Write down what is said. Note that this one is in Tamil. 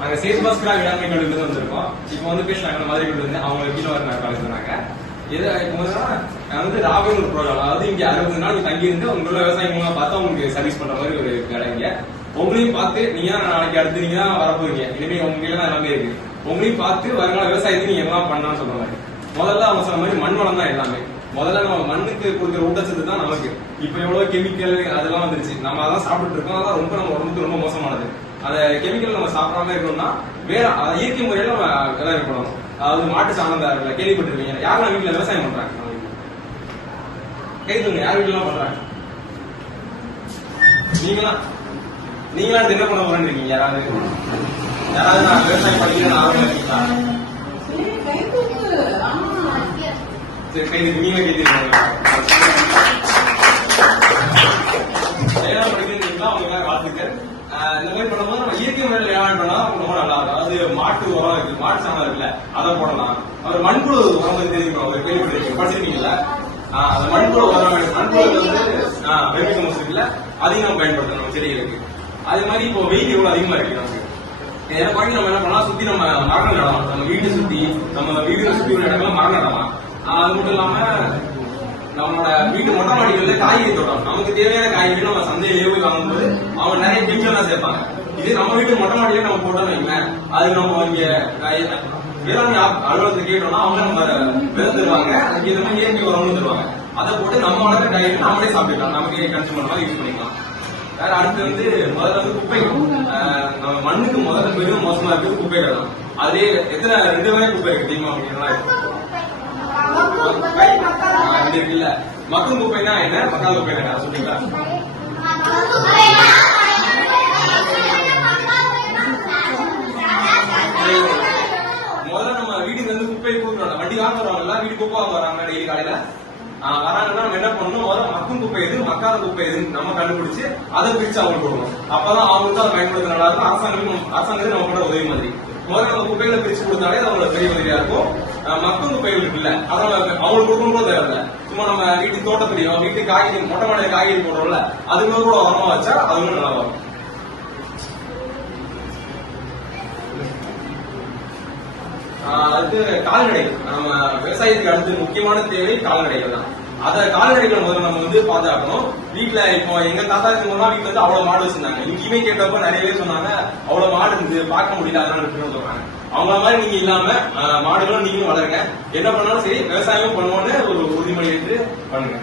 நாங்க சேஸ் பாஸ்கரா வேளாண்மை கல்லூரில இருந்து வந்திருக்கோம். இப்போ வந்து பேசினாங்க மாதிரி கல்லூரி வந்து அவங்க கீழே வர காலேஜ் சொன்னாங்க இது இப்போ வந்து நான் வந்து ராகவன் ஒரு ப்ரோக்ராம் அதாவது இங்க அறுபது நாள் தங்கி இருந்து உங்களோட விவசாயம் மூலமா பார்த்து உங்களுக்கு சர்வீஸ் பண்ற மாதிரி ஒரு இடம் இங்க. உங்களையும் பார்த்து நீங்க தான் நாளைக்கு அடுத்து நீங்க தான் வரப்போறீங்க. இனிமே உங்க தான் எல்லாமே இருக்கு. உங்களையும் பார்த்து வருங்கால விவசாயத்தை நீங்க எல்லாம் பண்ணலாம்னு சொல்ற மாதிரி. முதல்ல அவங்க சொன்ன மாதிரி மண் வளம் தான் எல்லாமே. முதல்ல நம்ம மண்ணுக்கு கொடுக்குற ஊட்டச்சத்து தான் நமக்கு. இப்ப எவ்வளவு கெமிக்கல் அதெல்லாம் வந்துருச்சு. நம்ம அதான் சாப்பிட்டு இருக்கோம். அதான் ரொம்ப நம்ம உடம்புக்கு ரொம்ப மோசமானது. அந்த கெமிக்கல் நம்ம சாப்பிடாம இருக்கணும்னா வேற இயற்கை முறையில நம்ம விவசாயம் பண்ணணும் அதாவது மாட்டு சாணம் தான் இருக்குல்ல கேள்விப்பட்டிருக்கீங்க யாரெல்லாம் வீட்டுல விவசாயம் பண்றாங்க? கைதுங்க யார் வீட்டுலாம் பண்றாங்க? நீங்களாம் நீங்களா என்ன பண்ண போறேன்னு இருக்கீங்க யாராவது? யாராவது நான் விவசாயம் படிக்கிறேன்னு ஆர்வம் இருக்கீங்களா? சரி கைது நீங்க கைது வேளாண் படிக்கிறீங்களா அவங்க வேற வாழ்த்துக்கள் ஆஹ் போது நம்ம இயற்கை முறையில் வேளாண் ரொம்ப நல்லா இருக்கும். அதாவது மாட்டு உரம் இருக்கு. மாட்டு சாணம் இருக்குல்ல அதை போடலாம். அவர் மண்புழு உரம் வந்து தெரியும்? அவர் கேள்விப்பட்டிருக்கீங்க. படிச்சிருக்கீங்களா அந்த மண்புழு உரம் மண்புழு வந்து வெறும் கம்போஸ்ட் இருக்குல்ல அதையும் நம்ம பயன்படுத்தணும் நம்ம செடிகளுக்கு. அதே மாதிரி இப்போ வெயில் எவ்வளவு அதிகமா இருக்கு நமக்கு? இதை பண்ணி நம்ம என்ன பண்ணலாம்? சுத்தி நம்ம மரம் நடலாம். நம்ம வீட்டை சுத்தி நம்ம வீடு சுத்தி உள்ள இடங்கள்ல மரம் நடலாம். அது மட்டும் இல்லாம நம்மளோட வீட்டு மொட்டை மாடிகள்ல காய்கறி தோட்டம். நமக்கு தேவையான காய்கறி நம்ம சந்தையிலேயே போய் வாங்கும்போது அவங்க நிறைய கெமிக்கல் சேர்ப்பாங்க. இதே நம்ம வீட்டு மொட்டை மாடியில நம்ம போட்டோம்னு வைங்களேன் அது நம்ம இங்க வேளாண் அலுவலகத்தை கேட்டோம்னா அவங்க நம்ம விதை தருவாங்க. அதுக்கு இந்த மாதிரி இயற்கை உரம்னு தருவாங்க? அதை போட்டு நம்ம வளர்த்த காய்கறி நம்மளே சாப்பிட்டுக்கலாம். நமக்கு பண்ண மாதிரி யூஸ் பண்ணிக்கலாம். வேற அடுத்து வந்து முதல்ல வந்து குப்பை. நம்ம மண்ணுக்கு முதல்ல பெரும் மோசமா இருக்குது குப்பைகள் தான். அதுலயே எத்தனை ரெண்டு வகை குப்பை இருக்கு தெரியுமா அப்படின்னா இருக்குல்ல. மக்கும் குப்பைனா என்ன? மக்காத குப்பை என்ன வீட்டுக்கு வந்து வண்டி வாங்க வருவாங்கல்ல வீட்டு குப்பை வாங்க வராங்க டெய்லி காலையில வராங்கன்னா நம்ம என்ன பண்ணணும்? முதல்ல மக்கும் குப்பை எது? மக்காத குப்பை எதுன்னு நம்ம கண்டுபிடிச்சு அதை பிரிச்சு அவங்க கொடுக்கணும் அப்பதான் அவங்களுக்கு அதை பயன்படுத்த நல்லா இருக்கும். அரசாங்கம் அரசாங்கத்துக்கு நம்ம கூட உதவி மாதிரி. முதல்ல நம்ம குப்பைகளை பிரிச்சு கொடுத்தாலே அது அவங்களுக்கு பெரிய உதவியா இருக்கும். மக்கும் குப்பைகள் இருக்குல்ல அதை அவங்களுக்கு கொடுக்கணும் கூட தேவையில்ல. சும்மா நம்ம வீட்டு தோட்டத்துலயோ வீட்டு காய்கறி மொட்டை மாடியில காய்கறி போடுறோம்ல அதுக்குள்ள கூட உரமா வச்சா அதுவும் நல்லா வரும். அடுத்து கால்நடைகள் நம்ம விவசாயத்துக்கு அடுத்து முக்கியமான தேவை கால்நடைகள் தான். அத கால்நடைகள் முதல்ல நம்ம வந்து பாதுகாக்கணும் வீட்டுல இப்போ எங்க தாத்தா இருக்கவங்க வீட்டுல வந்து அவ்வளவு மாடு வச்சிருந்தாங்க. இங்கேயுமே கேட்டப்ப நிறைய பேர் சொன்னாங்க அவ்வளவு மாடு இருந்து பார்க்க முடியல அதனால இருக்குன்னு சொல்றாங்க. அவங்கள மாதிரி நீங்க இல்லாம மாடுகளும் நீங்களும் வளருங்க. என்ன பண்ணாலும் சரி விவசாயமும் பண்ணுவோன்னு ஒரு உறுதிமொழி எடுத்து பண்ணுங்க.